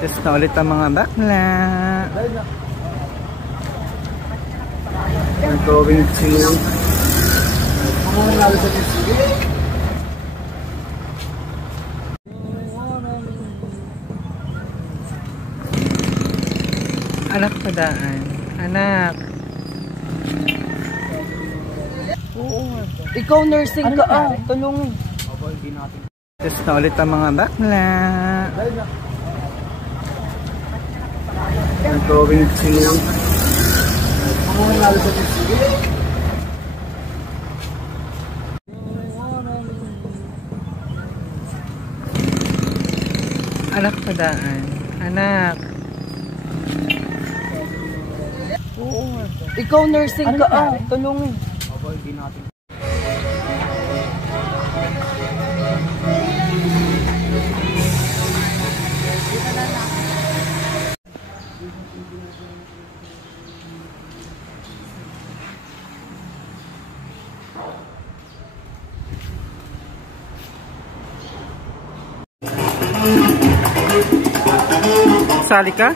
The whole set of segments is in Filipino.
Test na ulit ang mga bakla. We're going to anak padaan. Anak. Oo. Ikaw nursing ka ah. Tulungan. Test na ulit ang mga bakla. We're going to anak padaan. Anak. Oo. Ikaw nursing ka ah. Tulungan. Sali ka?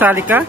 Sali ka?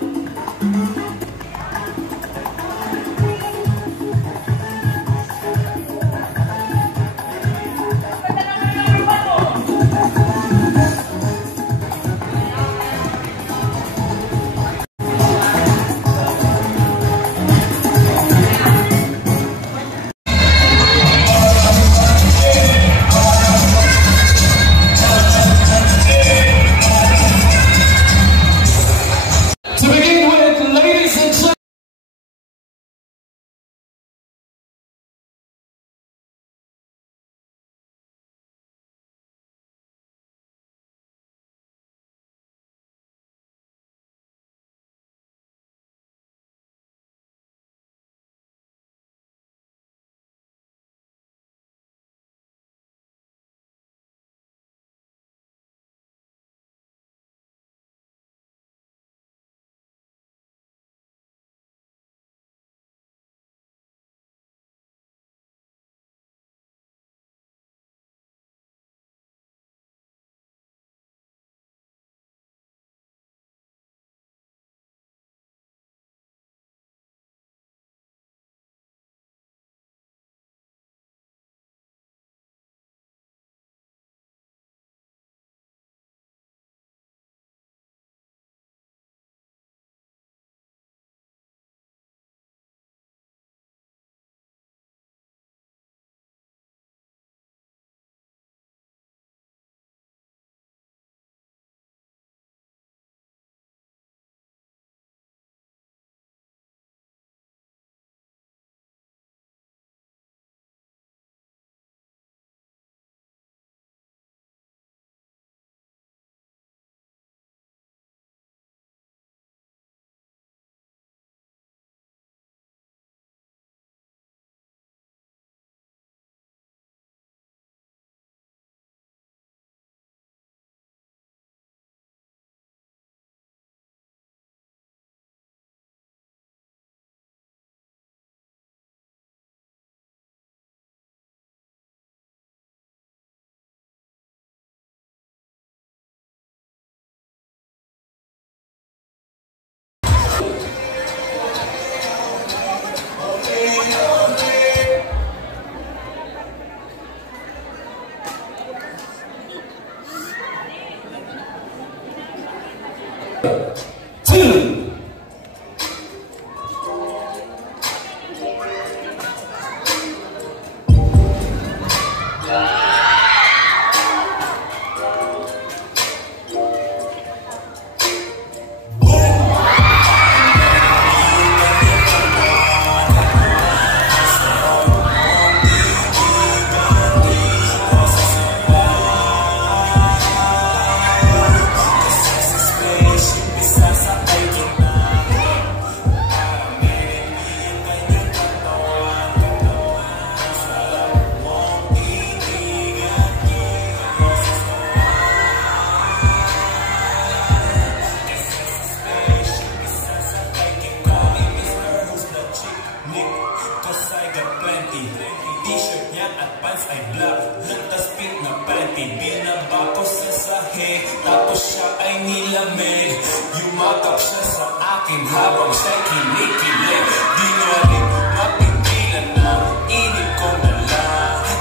tangi, tapos siya ay nilamig. Yumakap siya sa akin habang siya'y kinikilig. Di niya rin mapigilan ang init kong dala.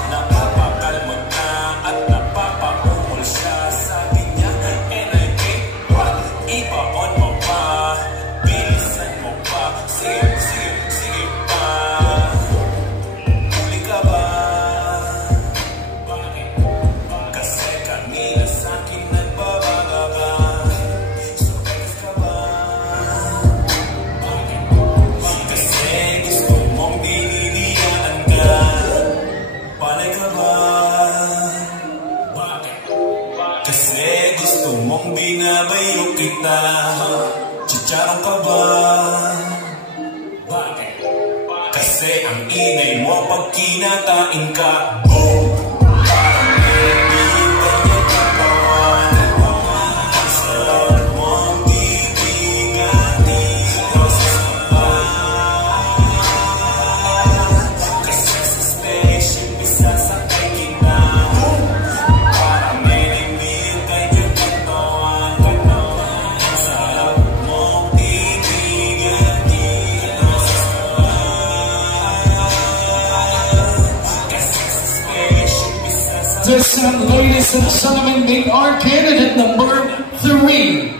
Napapakalma na at napapaumol siya. Sabi niya, NIK, what? Ipa-on mo pa, bilisan mo pa. Sige, sige, sige pa. Huli ka ba? Bakit? Kasi kanina sa'kin nagbabaga ka. Surprise ka ba? Bakit? Kasi gusto mong dinidiyaan ka. Palay ka ba? Bakit? Kasi gusto mong binabayo kita. Chicharong ka ba? Bakit? Kasi ang inay mo pag kinakain ka. Boom! Parang hindi yung kanyang katawan. Ang sarap mong bibigati. Roses ka ba? Kasi sa spaceship isasakay kita. Boom! Parang hindi yung kanyang katawan. Ang sarap mong bibigati. Roses ka ba? Listen, ladies and gentlemen, meet our candidate number 3.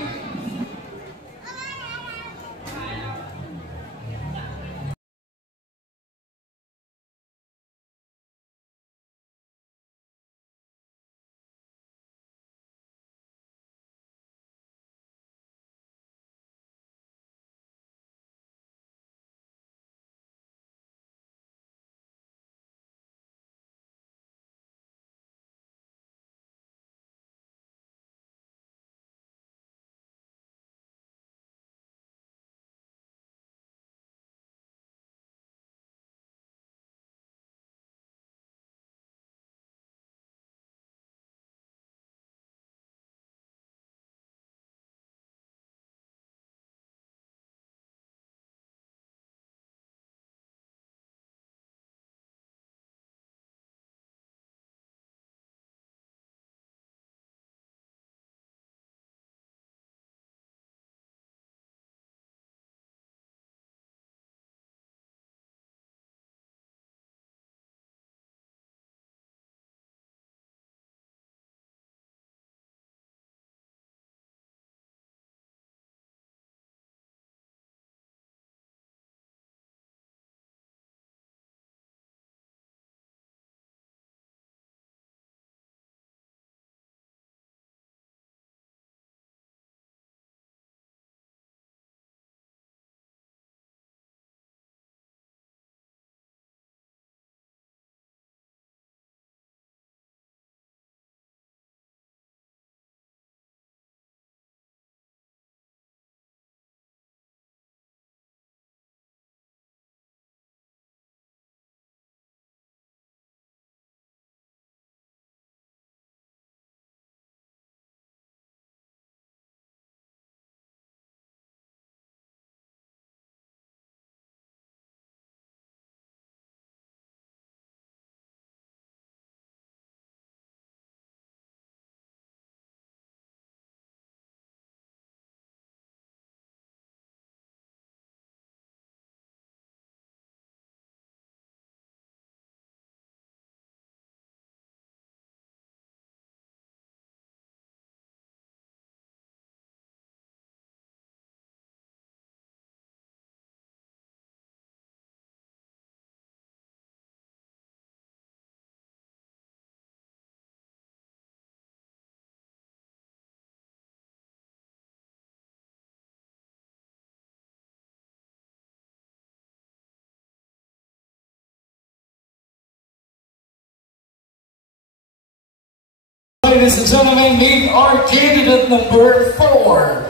Ladies and gentlemen, meet our candidate number 4.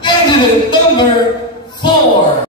Candidate number 4.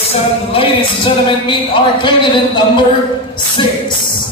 7. Ladies and gentlemen, meet our candidate number 6.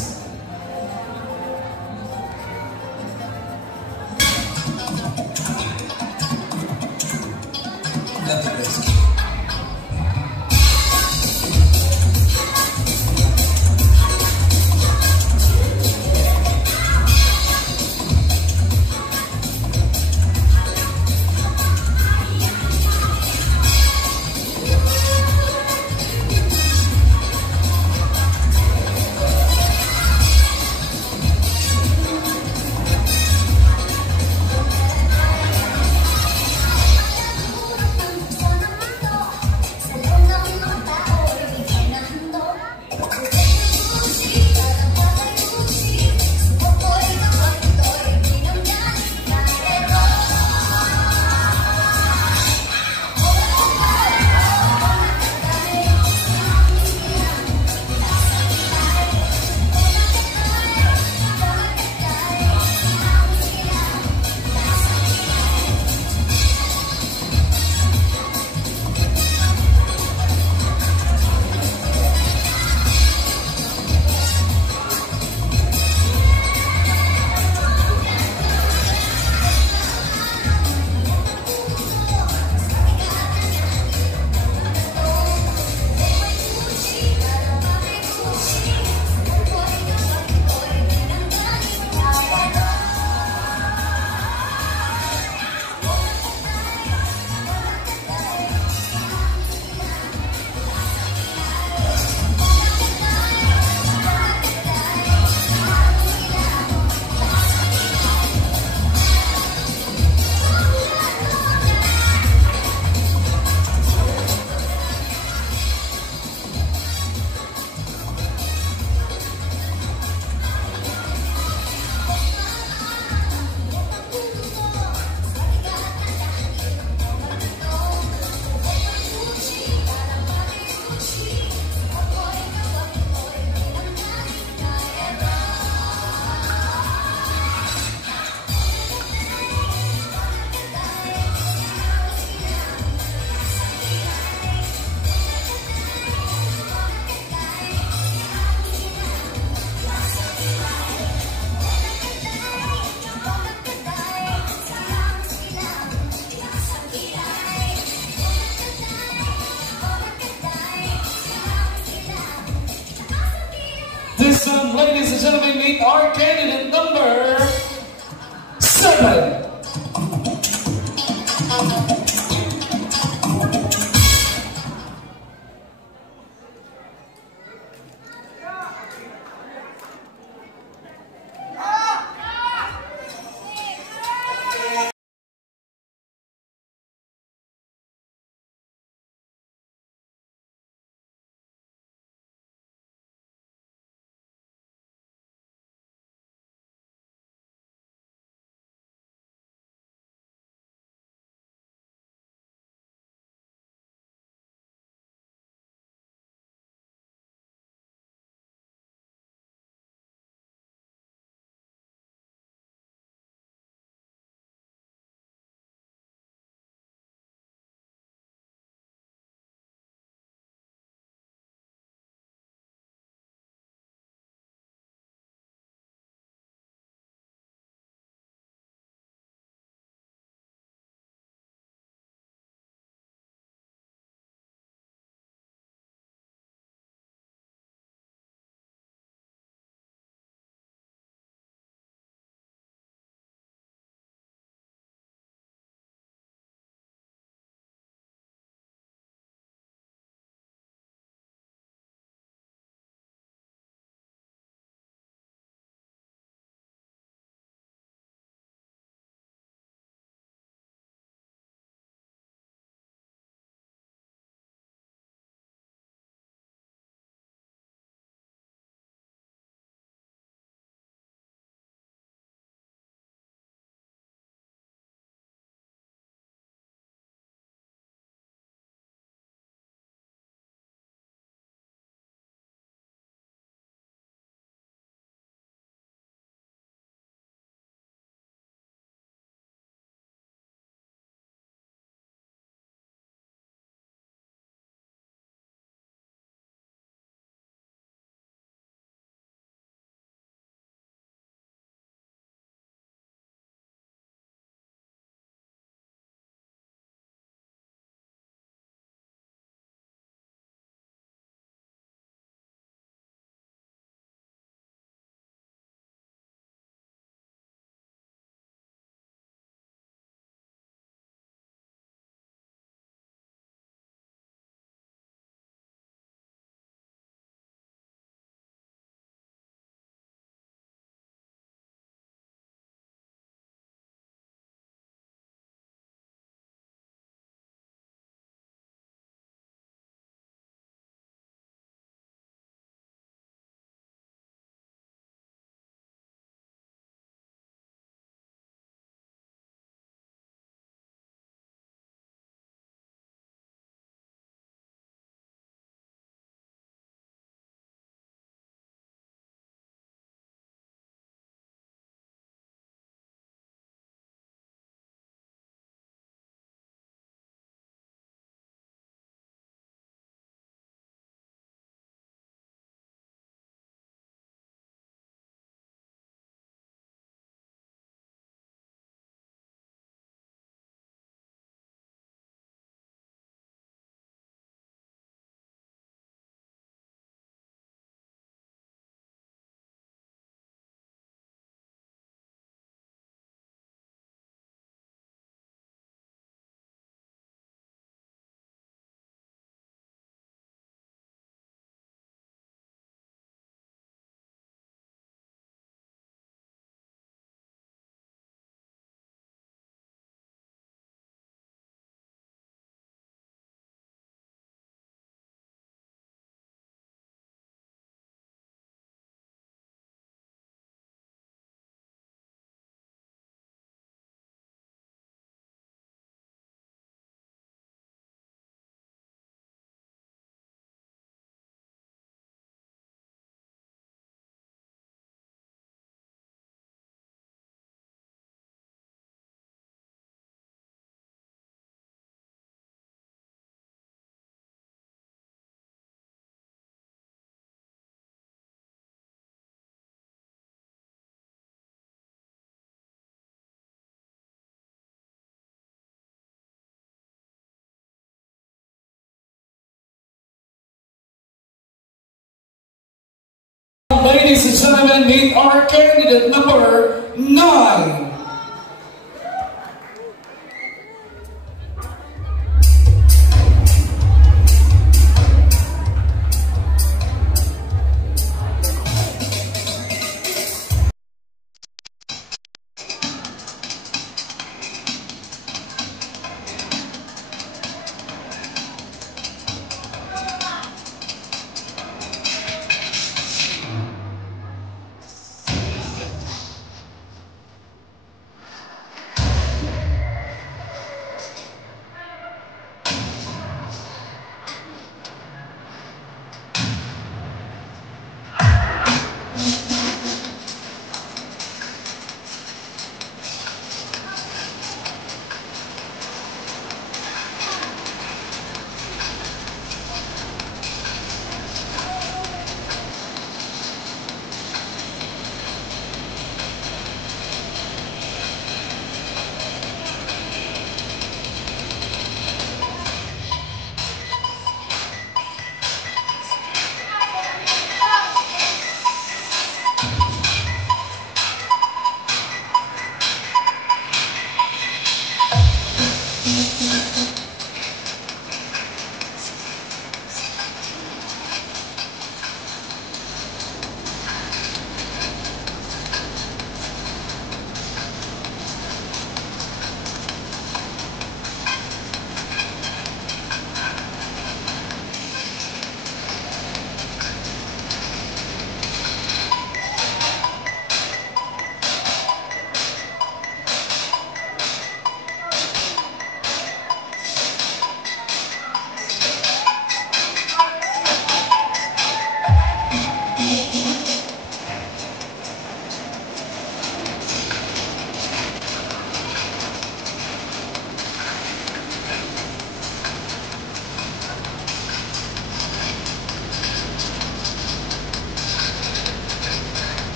meet our candidate number 9.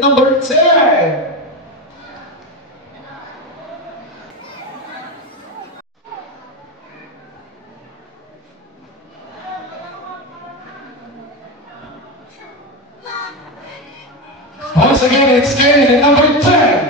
Number 10. Once again, it's candidate number 10.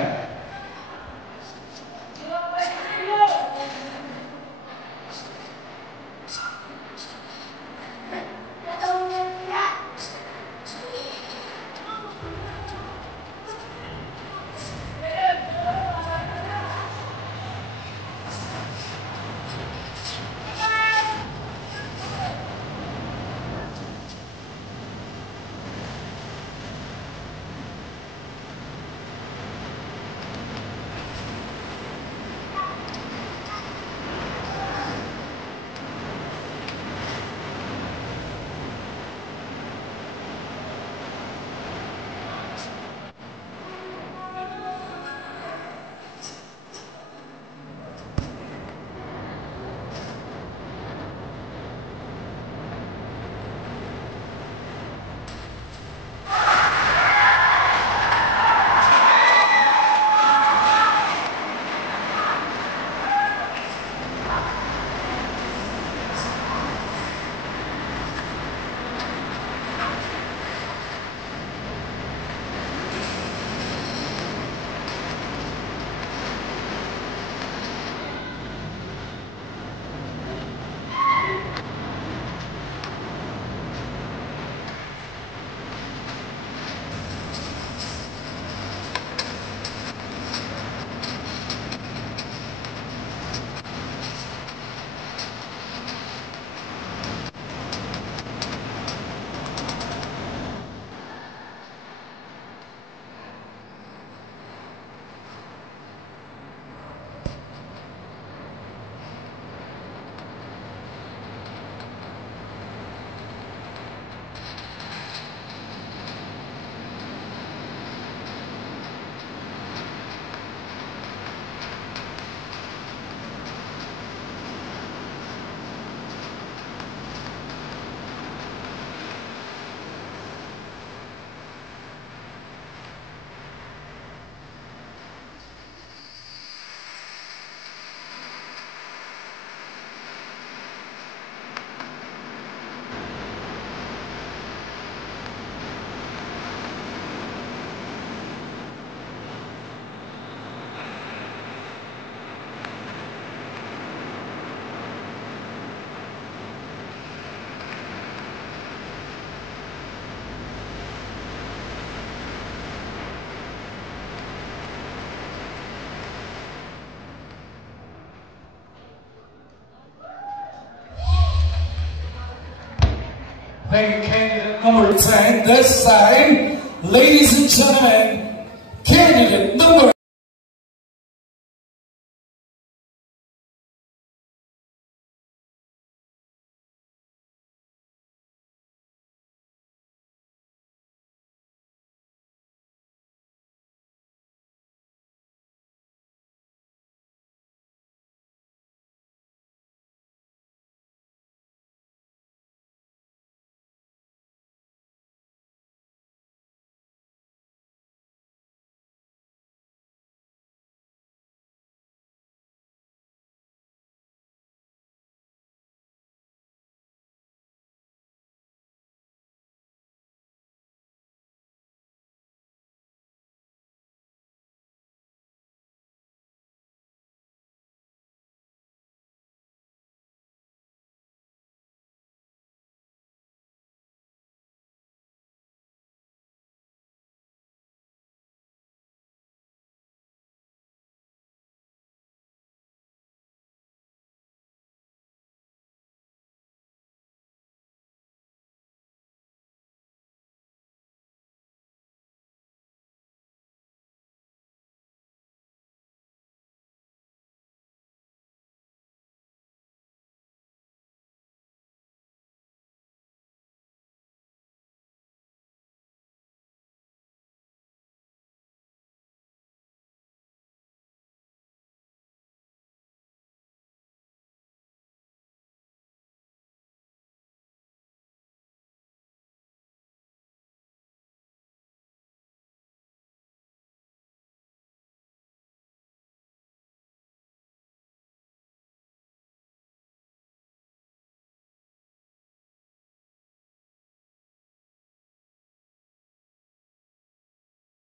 Thank you, candidate number 10. This time, ladies and gentlemen, candidate number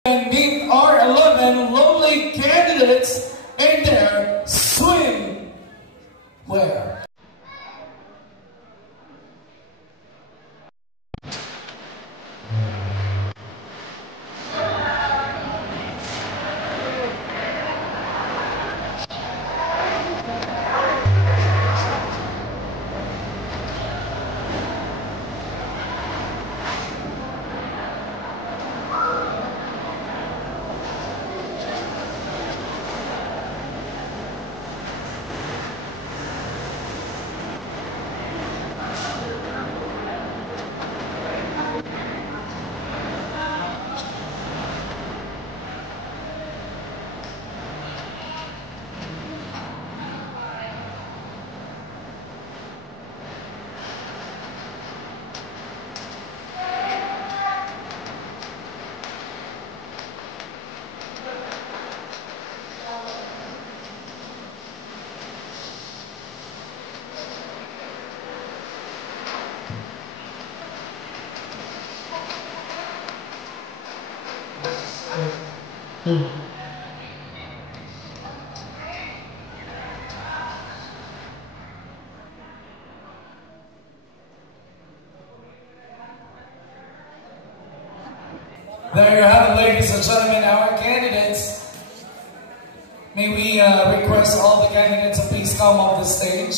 and meet our 11 lovely candidates in their swimwear. There you have it, ladies and gentlemen, our candidates. May we request all the candidates to please come off the stage.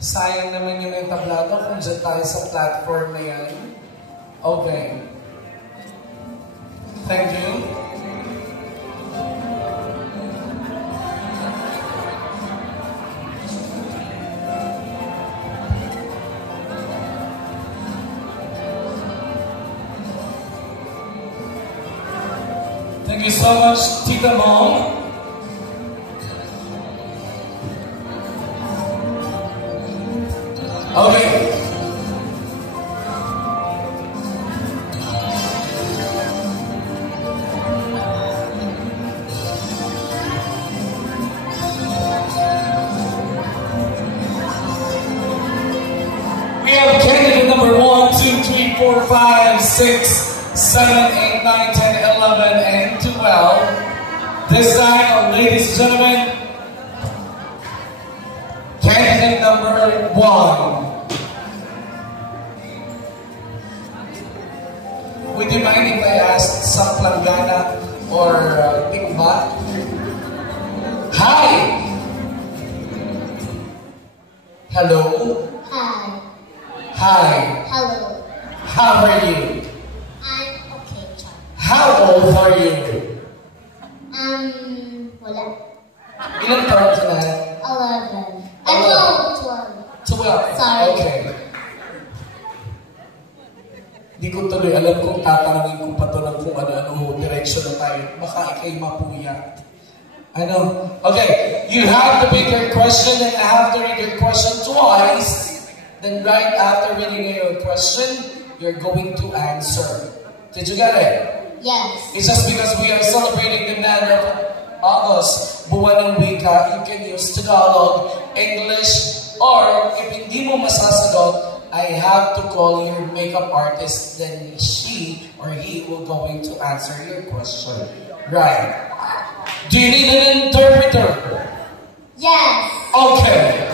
Sayang naman yung entablado kung dyan tayo sa platform na yan. Okay. Thank you. Thank you so much, Tita Mom. Okay. We have candidate number 1, 2, 3, 4, 5, 6, 7, 8, 9, 10, 11, and 12. This time, ladies and gentlemen, candidate number 1. Would you mind if I ask some Planggana or Tikba? Hi! Hello? Hi. Hi. Hello. How are you? I'm okay, Char. How old are you? Wala. Ilang taon ka na? 11. No, 12. 12. Sorry. Okay. Di ko tuloy alam kung tatanungin ko pa to ng kung ano-ano direction na tayo. Baka ikay mapuyat. Ano? Okay. You have to pick your question and I have to read your question twice. Then right after reading your question, you're going to answer. Did you get it? Yes. It's just because we are celebrating the month of August, buwan ng wika, you can use Tagalog, English, or if hindi mo masasagot, I have to call your makeup artist, then she or he will going to answer your question. Right. Do you need an interpreter? Yes. Okay.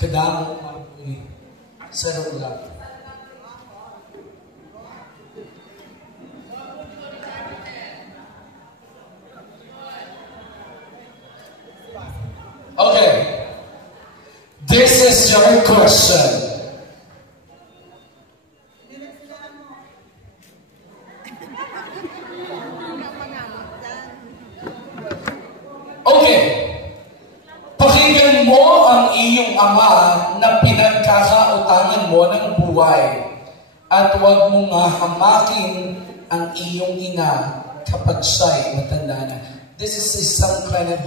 Kadamo mabuhay sa rula. Okay. This is your question. Okay. Pakinggan mo ang iyong ama na pinagkakautangan mo ng buhay at huwag mong hamakin ang iyong ina kapag siya'y matanda na. This is some kind of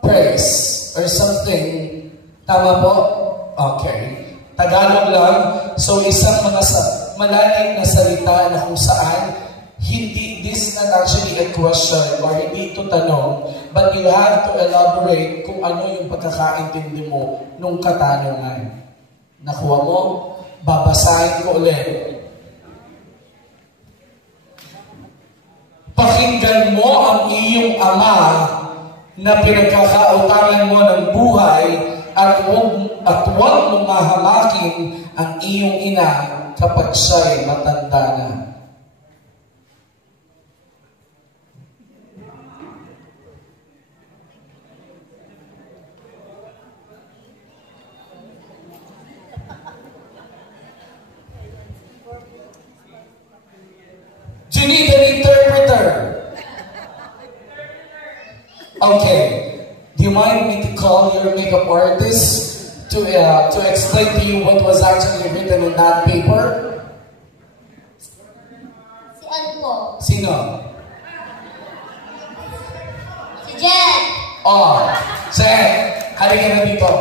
praise or something. Tama po? Okay. Tagalog lang. So isang mga malalim na salita na kung saan hindi, this is not actually a question or hindi ito tanong, but you have to elaborate kung ano yung pagkakaintindi mo nung katanungan. Nakuha mo? Babasahin ko ulit. Pakinggan mo ang iyong ama na pinagkakautangan mo ng buhay at huwag mong mahamakin ang iyong ina kapag siya'y matanda na. Do you need an interpreter? Okay. Do you mind me to call your makeup artist to explain to you what was actually written on that paper? Si ano po? Sino? Si Jen. Oh, Jen, halika na dito.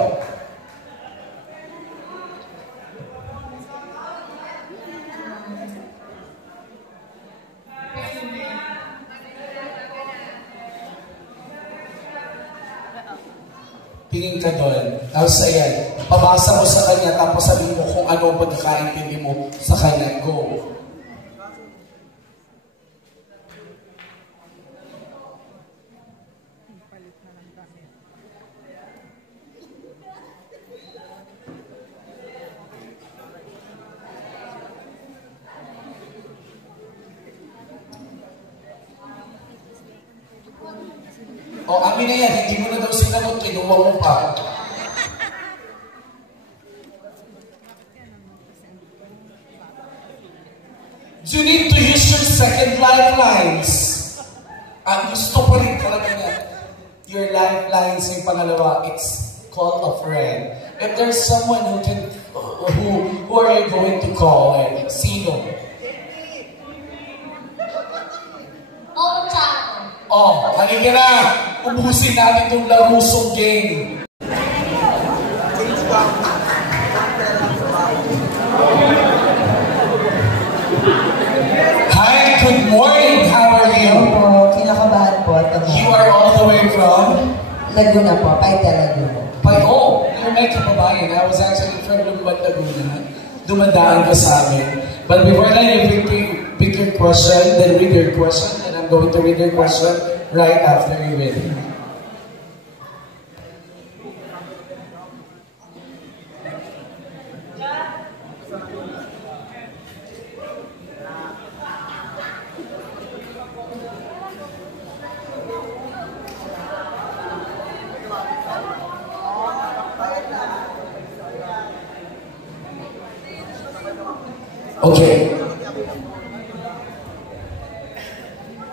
Tingin ka doon. Tapos ayan, pabasa mo sa kanya, tapos sabihin mo kung ano ang pagkakaintindi mo sa kanya. Go. O, amin na yan, hindi mo na daw sinagot, kinuha mo pa. You need to use your second lifelines. Gusto pa rin talaga na your lifelines yung pangalawa, it's call a friend. If there's someone who are you going to call? Sino? Oh, Char. Oh, halika na! Ubusin natin itong larusong game. Hi, good morning. How are you? Kinakabahan po. You are all the way from? Laguna po. Paita Laguna. You're my kababayan. I was actually from Lumban, Laguna. Dumadaan ka sa amin. But before that, you pick your question, then read your question, and I'm going to read your question right after you read it. Okay.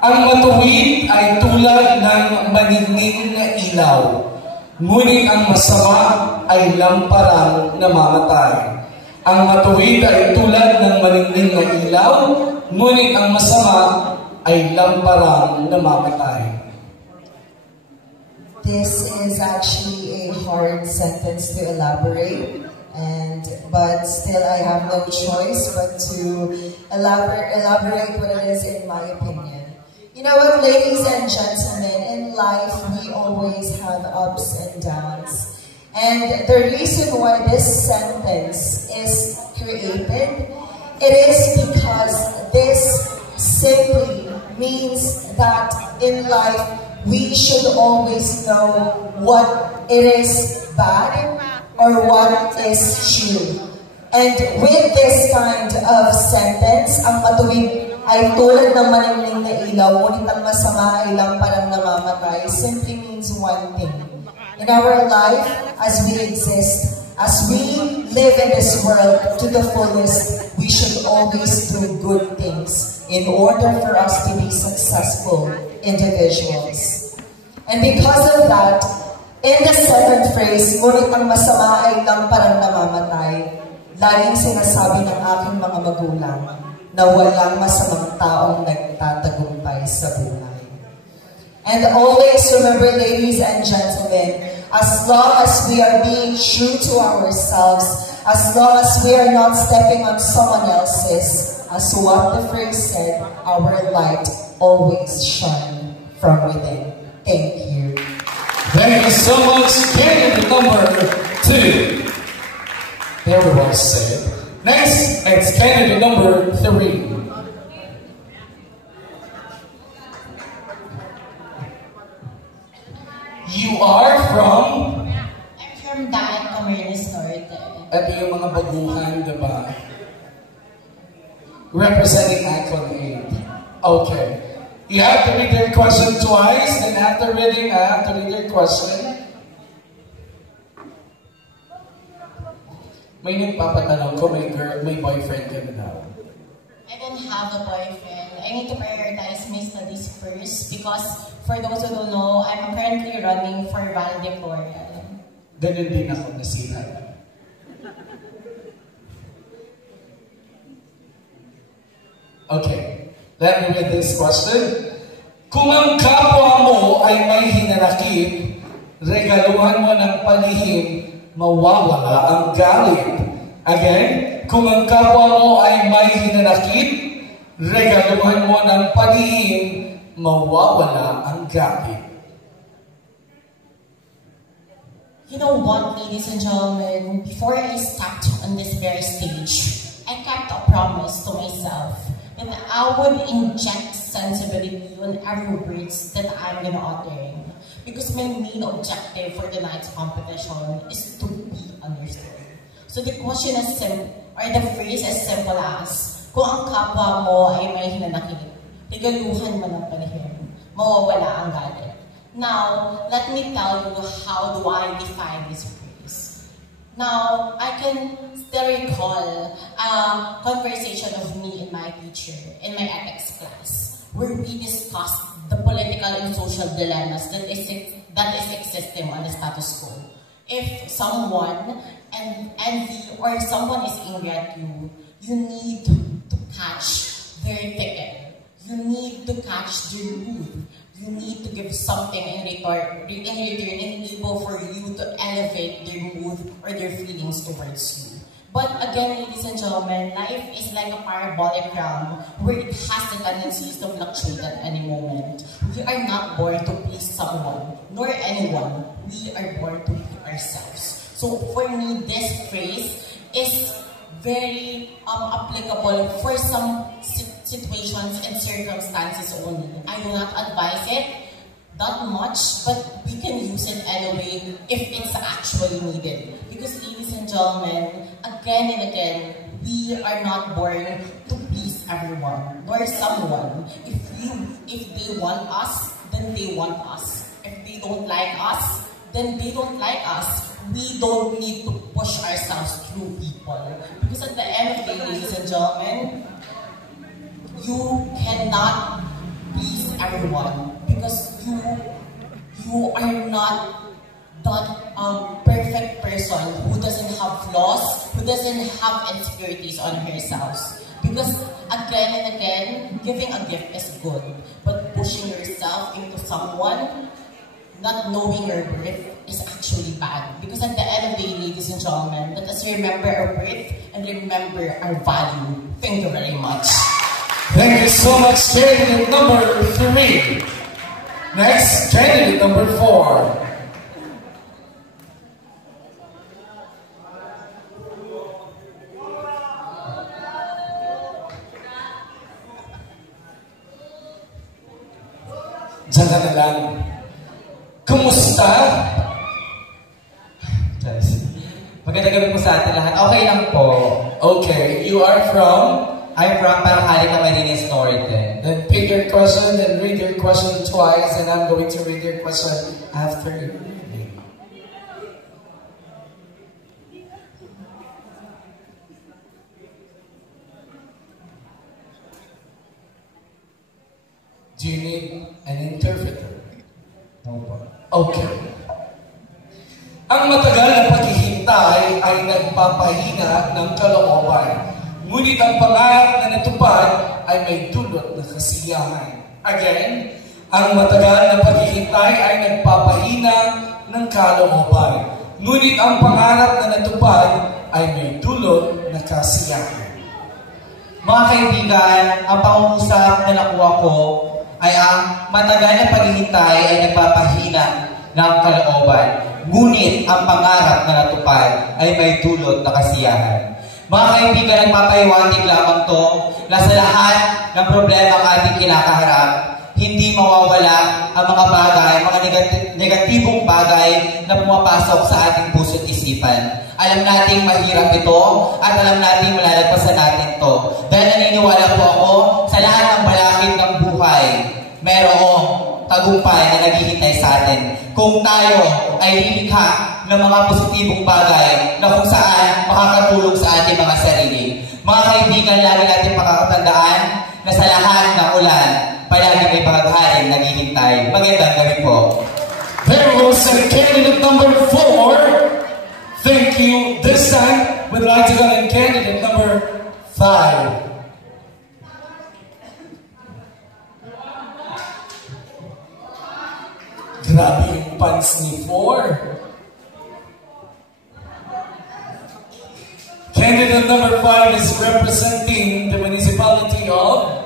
Ang matuwid ay tulad ng maningning na ilaw, ngunit ang masama ay lamparang namamatay. Ang matuwid ay tulad ng maningning na ilaw, ngunit ang masama ay lamparang namamatay. This is actually a hard sentence to elaborate, but still I have no choice but to elaborate what it is in my opinion. You know what, ladies and gentlemen, in life we always have ups and downs. And the reason why this sentence is created, it is because this simply means that in life we should always know what it is bad or what is true. And with this kind of sentence, ang matuwid ay tulad ng maningning na ilaw, ngunit ang masama ay lamparang namamatay, simply means one thing. In our life, as we exist, as we live in this world to the fullest, we should always do good things in order for us to be successful individuals. And because of that, in the seventh phrase, ngunit ang masama ay lamparang namamatay, laging sinasabi ng aking mga magulang na walang masamang taong nagtatagumpay sa buhay. And always remember, ladies and gentlemen, as long as we are being true to ourselves, as long as we are not stepping on someone else's, as what the phrase said, our light always shine from within. Thank you. Thank you so much. Candidate number 2. Very well said. Next, it's candidate number 3. You are from? I'm from Daet, Camarines Norte. Ito yung mga baguhan, diba? Representing Icon 8. Okay. You have to read their question twice, and after reading, I have to read their question. May nagpapatanong ko, may boyfriend ka na daw. I don't have a boyfriend. I need to prioritize my studies first because for those who don't know, I'm currently running for valedictorian. Ganun din ako nasira. Okay, let me read this question. Kung ang kapwa mo ay may hinanakit, regaluhan mo ng palihim, mawawala ang galit. Again, kung ang kapwa mo ay may hinanakit, regaluhan mo ng palihim, mawawala ang galit. You know what, ladies and gentlemen, before I stepped on this very stage, I kept a promise to myself that I would inject sensibility on every words that I'm gonna uttering. Because my main objective for tonight's competition is to be understood. So the question is simple, or the phrase is simple as, kung ang kapwa mo ay may hinanakit, regaluhan mo ng palihim, mawawala ang galit. Now, let me tell you how do I define this phrase. Now, I can still recall a conversation of me and my teacher in my ethics class, where we discussed the political and social dilemmas that is existing on the status quo. If someone envy or someone is angry at you, you need to catch their ticket. You need to catch their mood. You need to give something in return enable for you to elevate their mood or their feelings towards you. But again, ladies and gentlemen, life is like a parabolic ground where it has the tendencies to fluctuate at any moment. We are not born to please someone, nor anyone. We are born to be ourselves. So for me, this phrase is very applicable for some situations and circumstances only. I do not advise it that much, but we can use it anyway if it's actually needed. Because ladies and gentlemen, again and again, we are not born to please everyone, nor someone. If they want us, then they want us. If they don't like us, then they don't like us. We don't need to push ourselves through people. Because at the end of the day, ladies and gentlemen, you cannot please everyone because you are not that perfect person who doesn't have flaws, who doesn't have insecurities on herself. Because again and again, giving a gift is good, but pushing yourself into someone, not knowing your worth, is actually bad. Because at the end of the day, ladies and gentlemen, let us remember our worth and remember our value. Thank you very much. Thank you so much, candidate number 3. Next, candidate number 4. Diyan ka na lang. Kumusta? Magandang gabi po sa atin lahat. Okay lang po. Okay, you are from? I'm from Paracali, Camarines Norte. Then pick your question and read your question twice, and I'm going to read your question after you. Do you need an interpreter? No po. Okay. Ang matagal na paghihintay ay nagpapahina ng kalooban. Ngunit ang pangarap na natupad ay may dulot na kasiyahan. Again, ang matagal na paghihintay ay nagpapahina ng kalooban. Ngunit ang pangarap na natupad ay may dulot na kasiyahan. Mga kaibigan, ang pangungusap na nakuha ko ay ang matagal na paghihintay ay nagpapahina ng kalooban. Ngunit ang pangarap na natupad ay may dulot na kasiyahan. Mga kaibigan, nagpapahiwatig lamang to na sa lahat ng problema ang ating kinakaharap, hindi mawawala ang mga bagay, mga negatibong bagay na pumapasok sa ating puso't isipan. Alam nating mahirap ito at alam nating malalagpasan natin to. Dahil naniniwala po ako sa lahat ng balakid ng buhay, mayroong tagumpay na naghihintay sa atin. Kung tayo ay lilikha ng mga positibong bagay na kung saan makakatulong sa ating mga sarili. Mga kaibigan, lagi natin makakatandaan na sa lahat ng ulan, palagi may paghaharing naghihintay. Magandang gabi po. There was candidate number 4. Thank you. This time, we'd like to go in candidate number 5. Grabe yung pants ni 4. Candidate number 5 is representing the municipality of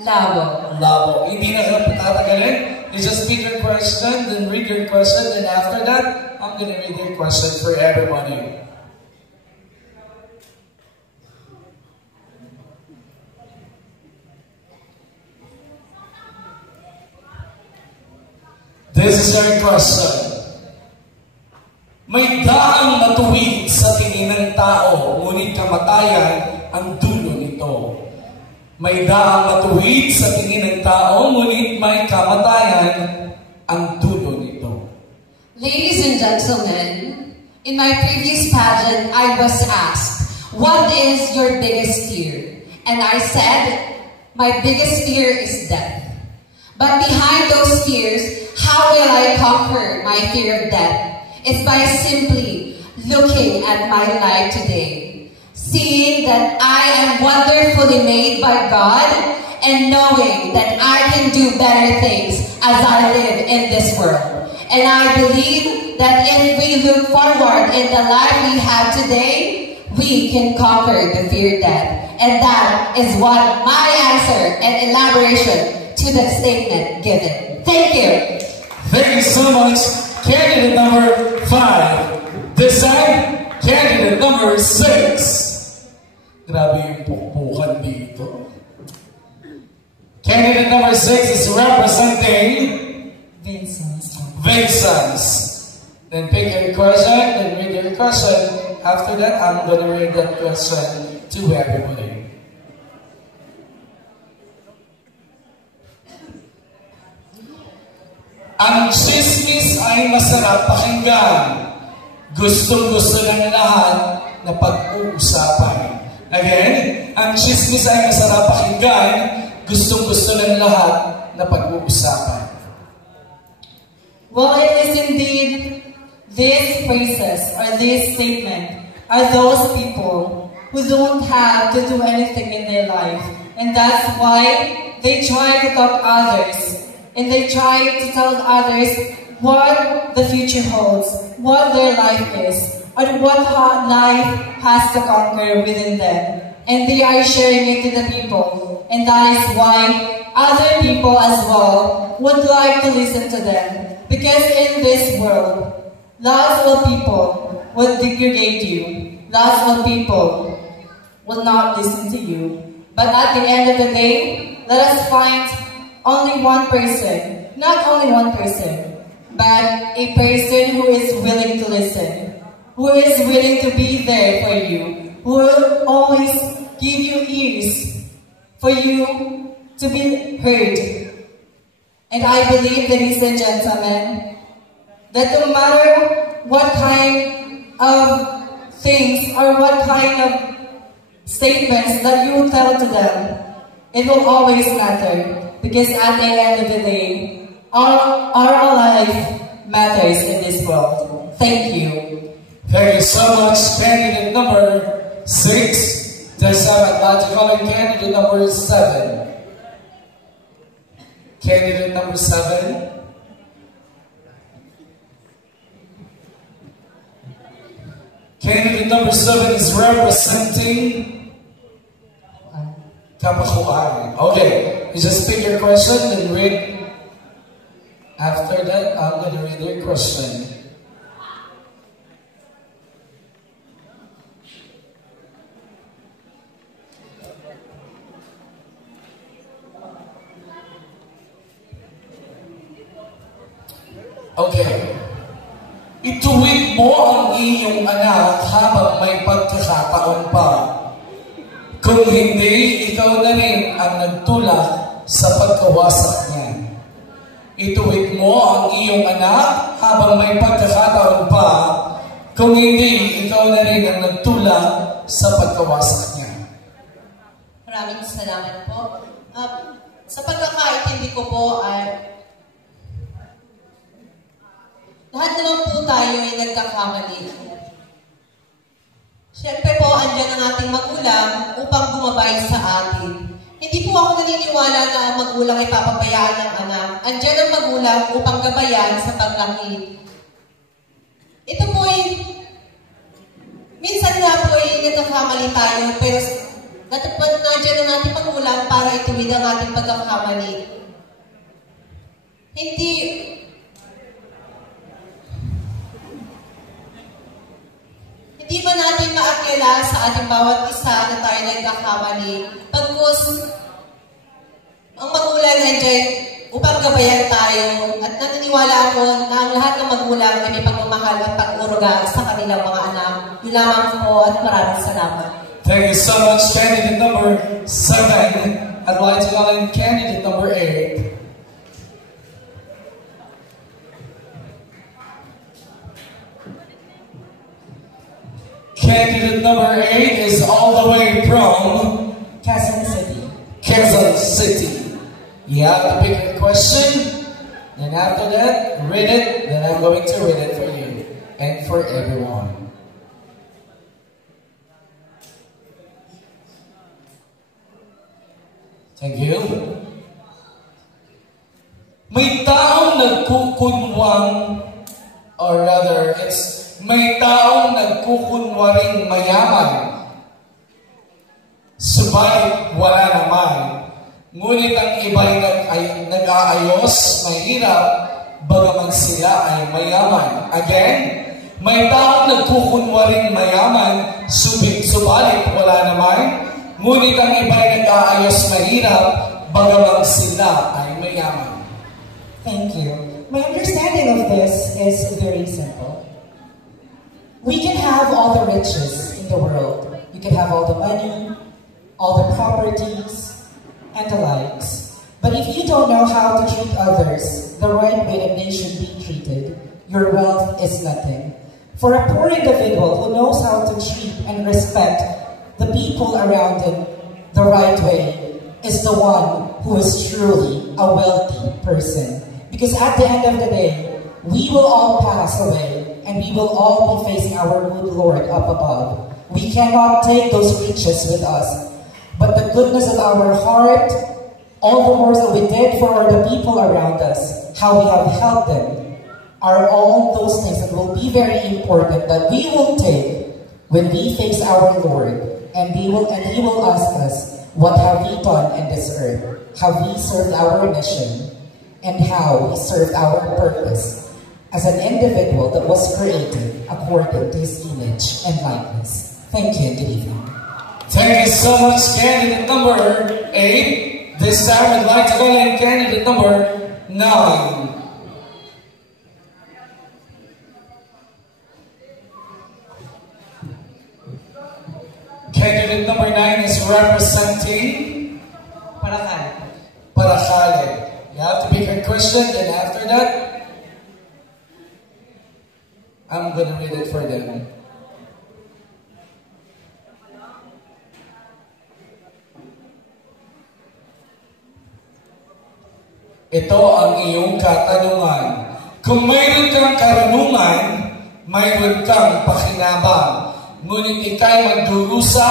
Labo. Labo. Hindi na ka patatagalin. You just speak your question, then read your question, and after that, I'm gonna read your question for everybody. This is our question. May daang matuwid sa tingin ng tao, ngunit kamatayan ang dulo nito. May daang matuwid sa tingin ng tao, ngunit may kamatayan ang dulo nito. Ladies and gentlemen, in my previous pageant, I was asked, what is your biggest fear? And I said, my biggest fear is death. But behind those fears, how will I conquer my fear of death? It's by simply looking at my life today, seeing that I am wonderfully made by God, and knowing that I can do better things as I live in this world. And I believe that if we look forward in the life we have today, we can conquer the fear of death. And that is what my answer and elaboration to the statement given. Thank you. Thank you so much. Candidate number 5. This time, candidate number 6. Grabe yung pukpukan dito. Candidate number 6 is representing Vincent's. Then pick your question, then read your question. After that, I'm gonna read that question to everybody. Ang chismis ay masarap pakinggan. Gustong-gusto ng lahat na pag-uusapan. Again, ang chismis ay masarap pakinggan. Gustong-gusto ng lahat na pag-uusapan. Well, it is indeed these phrases or these statements are those people who don't have to do anything in their life. And that's why they try to talk others. And they try to tell others what the future holds, what their life is, or what life has to conquer within them. And they are sharing it to the people. And that is why other people as well would like to listen to them. Because in this world, lots of people will degrade you. Lots of people will not listen to you. But at the end of the day, let us find only one person. Not only one person, but a person who is willing to listen. Who is willing to be there for you. Who will always give you ears for you to be heard. And I believe, ladies and gentlemen, that no matter what kind of things or what kind of statements that you tell to them, it will always matter. Because at the end of the day, our life matters in this world. Thank you. Thank you so much, candidate number 6. There's I'd like to call in candidate number 7. Candidate number 7. Candidate number 7 is representing Kamakuan. Okay, you just pick your question and read. After that, I'm going to read your question. Okay. Ituwid mo ang iyong anak habang may pagkakataon pa. Kung hindi, ikaw na rin ang nagtulak sa pagkawasak niya. Ituwid mo ang iyong anak habang may pagkakataon pa. Kung hindi, ikaw na rin ang nagtulak sa pagkawasak niya. Maraming salamat po. Sa pagkakaintindi ko po ay lahat naman po tayo ay nagkakamali. Siyempre po, andyan ang ating magulang upang gumabay sa atin. Hindi po ako naniniwala na ang magulang ay papabayaan ng anak. Andyan ang magulang upang gabayan sa paglaki. Ito po ay, minsan nga po ay nagkakamali tayo, pero nandiyan ang ating magulang para ituwid ang ating pagkakamali. Hindi ba natin maakila sa ating bawat isa na tayo nagkakamali? Pagkus, ang magulang nandiyan upang gabayan tayo at naniniwala ako na ang lahat ng magulang ay may pagmamahal at pag-uruga sa kanilang mga anak. Yun lamang po at maraming salamat. Thank you so much, candidate number 7. I'd like to call in candidate number 8. Candidate number 8 is all the way from Quezon City. Quezon City. You have to pick a question, and after that, read it, then I'm going to read it for you and for everyone. Thank you. May taong nagkukunwang, or rather, may taong nagkukunwaring mayaman. Subalit wala naman. Ngunit ang iba'y nag-aayos, mahirap, bagaman sila ay mayaman. Again, may taong nagkukunwaring mayaman, subalit wala naman. Ngunit ang iba'y nag-aayos, mahirap, bagaman sila ay mayaman. Thank you. My understanding of this is very simple. We can have all the riches in the world. We can have all the money, all the properties, and the likes. But if you don't know how to treat others the right way that they should be treated, your wealth is nothing. For a poor individual who knows how to treat and respect the people around him the right way is the one who is truly a wealthy person. Because at the end of the day, we will all pass away and we will all be facing our good Lord up above. We cannot take those riches with us. But the goodness of our heart, all the more that we did for the people around us, how we have helped them, are all those things that will be very important that we will take when we face our Lord, and He will ask us, what have we done in this earth? Have we served our mission? And how we served our purpose as an individual that was created according to His image and likeness. Thank you and good evening. Thank you so much, candidate number 8. This time I'd like to call in candidate number 9. Candidate number 9 is representing Paracale. You have to pick a question, then after that, I'm going to read it for them. Ito ang iyong katanungan. Kung mayroon kang karunungan, mayroon kang pakinabang. Ngunit ika'y magdurusa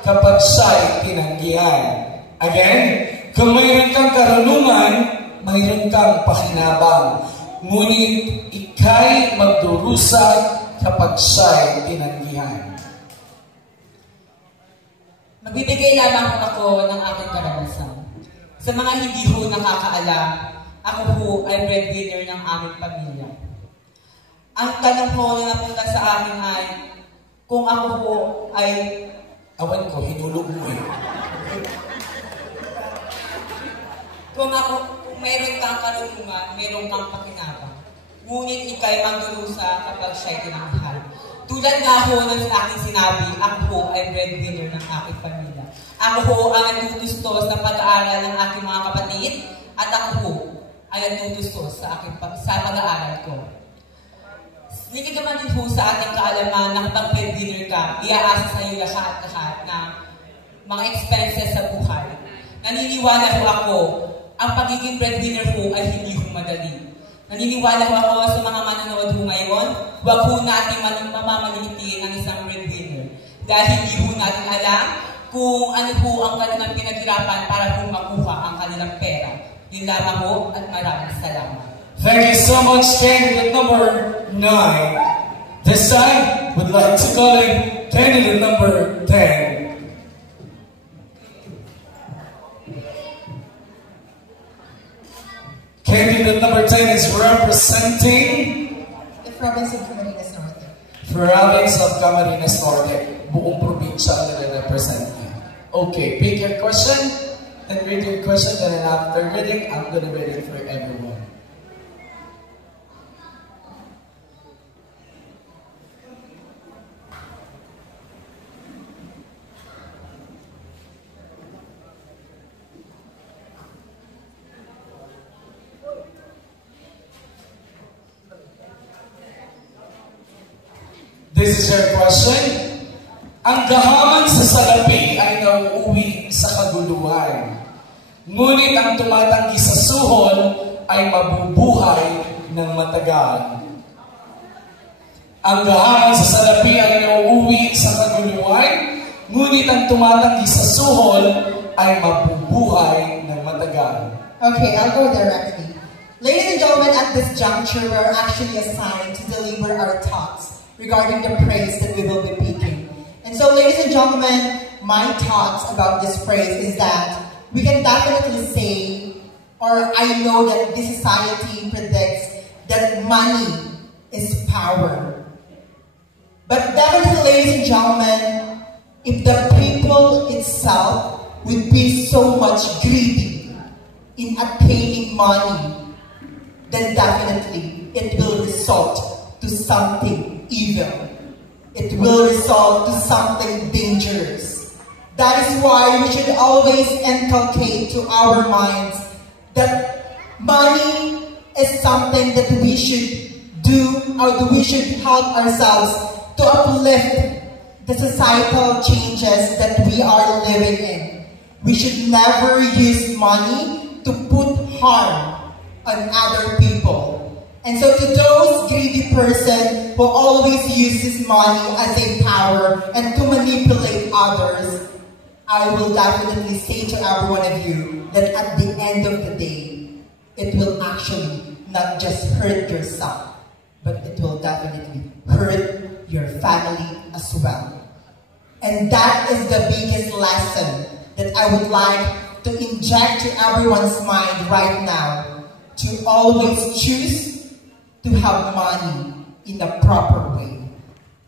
kapag siya'y tinanggihan. Again, kung mayroon kang karunungan, mayroon kang pakinabang. Ngunit ika'y magdurusa kapag siya'y tinanggihan. Magbibigay lamang ako ng aking karanasan. Sa mga hindi ho nakakaalam, ako ho ay breadwinner ng aming pamilya. Ang tanong ho na napunta sa akin ay, kung ako ho ay... Awan ko, hinulog mo eh. Kung mayroon kang karunungan, mayroon kang pakinabang. Ngunit ika'y magdurusa kapag siya'y tinanghal. Tulad nga ho ng aking sinabi, ako ho ay breadwinner ng aking pamilya. Ako ho ang natutustos sa pag-aaral ng aking mga kapatid at ako ho ay natutustos sa pag-aaral ko. Hindi naman din po sa ating kaalaman na kapag breadwinner ka, iaasa sa iyo lahat na mga expenses sa buhay. Naniniwala ho ako, ang pagiging breadwinner po ay hindi ho madali. Naniniwala ho ako sa mga manonood ho ngayon, huwag ho natin mamamaliitin ang isang breadwinner. Dahil hindi ho natin alam kung ano po ang kanilang pinaghirapan para po makuha ang kanilang pera. Yun lamang ho at maraming salamat. Thank you so much, candidate number 9. This time, we'd like to call in candidate number 10. Candidate number 10 is representing the province of Camarines Norte. Province of Camarines Norte. Buong probinsya na represent niya. Okay, pick your question and read your question, and then after reading, I'm going to read it for everyone. This is your question. Ang gahaman sa salapi ay nauuwi sa kaguluhan. Ngunit ang tumatanggi sa suhol ay mabubuhay ng matagal. Ang gahaman sa salapi ay nauuwi sa kaguluhan. Ngunit ang tumatanggi sa suhol ay mabubuhay ng matagal. Okay, I'll go directly. Ladies and gentlemen, at this juncture, we're actually assigned to deliver our talks regarding the praise that we will be picking. And so, ladies and gentlemen, my thoughts about this praise is that we can definitely say, or I know that this society predicts that money is power. But definitely, ladies and gentlemen, if the people itself would be so much greedy in attaining money, then definitely it will result to something evil. It will result to something dangerous. That is why we should always inculcate to our minds that money is something that we should do, or that we should help ourselves to uplift the societal changes that we are living in. We should never use money to put harm on other people. And so to those greedy person who always uses money as a power and to manipulate others, I will definitely say to every one of you that at the end of the day, it will actually not just hurt yourself, but it will definitely hurt your family as well. And that is the biggest lesson that I would like to inject to everyone's mind right now, to always choose to have money in a proper way.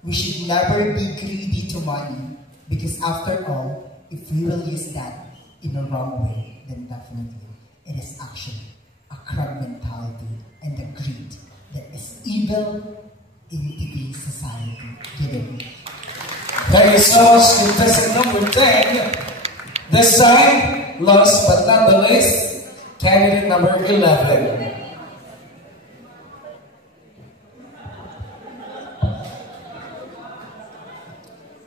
We should never be greedy to money, because after all, if we will use that in a wrong way, then definitely it is actually a crab mentality and a greed that is evil in today's society. Thank you so much, contestant number 10. This time, last but not the least, candidate number 11.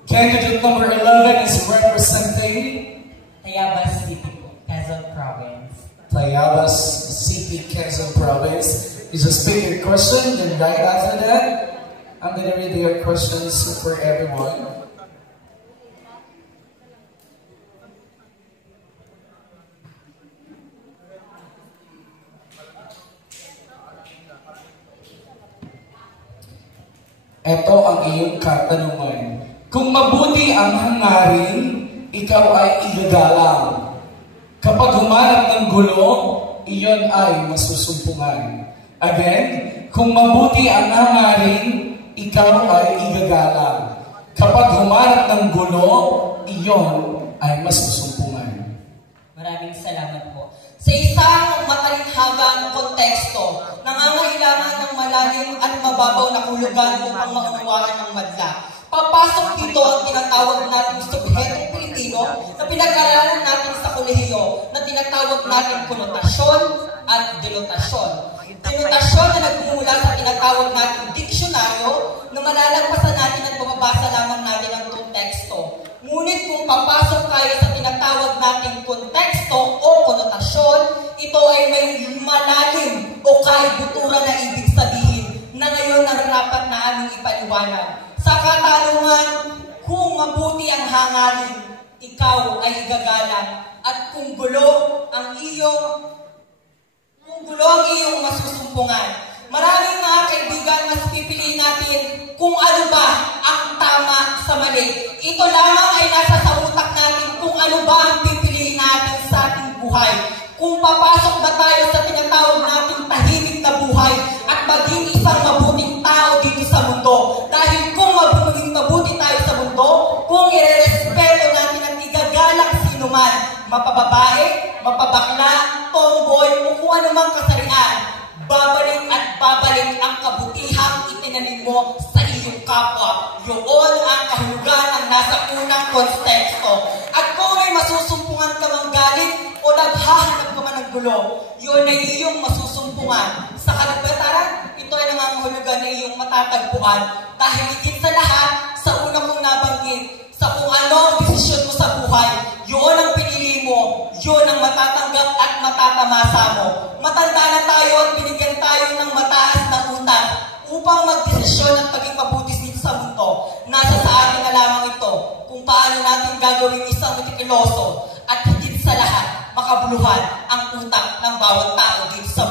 Candidate number 11 is representing Tayabas City, Quezon Province. Tayabas City, Quezon Province. You just pick your question, then right after that, I'm gonna read your questions for everyone. Ito ang iyong katanungan. Kung mabuti ang hangarin, ikaw ay igagalang. Kapag humanap ng gulo, iyon ay masusumpungan. Again, kung mabuti ang hangarin, ikaw ay igagalang. Kapag humanap ng gulo, iyon ay masusumpungan. Maraming salamat po. Sa isang matalinghagang konteksto, nangangailangan ng malalim at mababaw na hulugan upang maunawaan ng madla. Papasok dito ang tinatawag nating subhetong Pilipino na pinag-aralan natin sa kolehiyo na tinatawag natin konotasyon at denotasyon. Denotasyon na nagmumula sa tinatawag nating diksyonaryo na malalagpasan natin at mababasa lamang natin ang konteksto. Ngunit kung papasok tayo sa tinatawag nating konteksto o konotasyon, ito ay may malalim o kaibuturan na ibig sabihin na ngayon nararapat na aming ipaliwanag. Sa katanungan, kung mabuti ang hangarin, ikaw ay igagalang, at kung gulo ang iyong masusumpungan. Maraming mga kaibigan, mas pipiliin natin kung ano ba ang tama sa mali. Ito lamang ay nasa sa utak natin kung ano ba ang pipiliin natin sa ating buhay. Kung papasok ba tayo sa tinatawag nating tahimik na buhay at maging isang mabuting tao dito sa mundo. Dahil kung maging mabuti tayo sa mundo, kung irerespeto natin ang igagalang sino man, mapababae, mapabakla, tomboy, o kung anumang kasarian, babalik at babalik ang kabutihang itinanim mo sa iyong kapwa. Yun ang kahulugan ng nasa unang konteksto. At kung may masusumpungan ka mang galit o naghahanap ka man ng gulo, yun ay iyong masusumpungan. Sa kalagpataran, ito ay nangangahulugan na iyong matatagpuan. Dahil higit sa lahat, sa una kong nabanggit, sa kung ano ang desisyon mo sa buhay, yun ang pinili mo, yun ang matatanggap at matatamasa mo. Matanda na tayo at binigyan tayo ng mataas na utang upang magdesisyon at maging mabuti dito sa mundo. Nasa sa atin na lamang ito kung paano natin gagawin isang metikiloso at higit sa lahat, makabuluhan ang utak ng bawat tao dito sa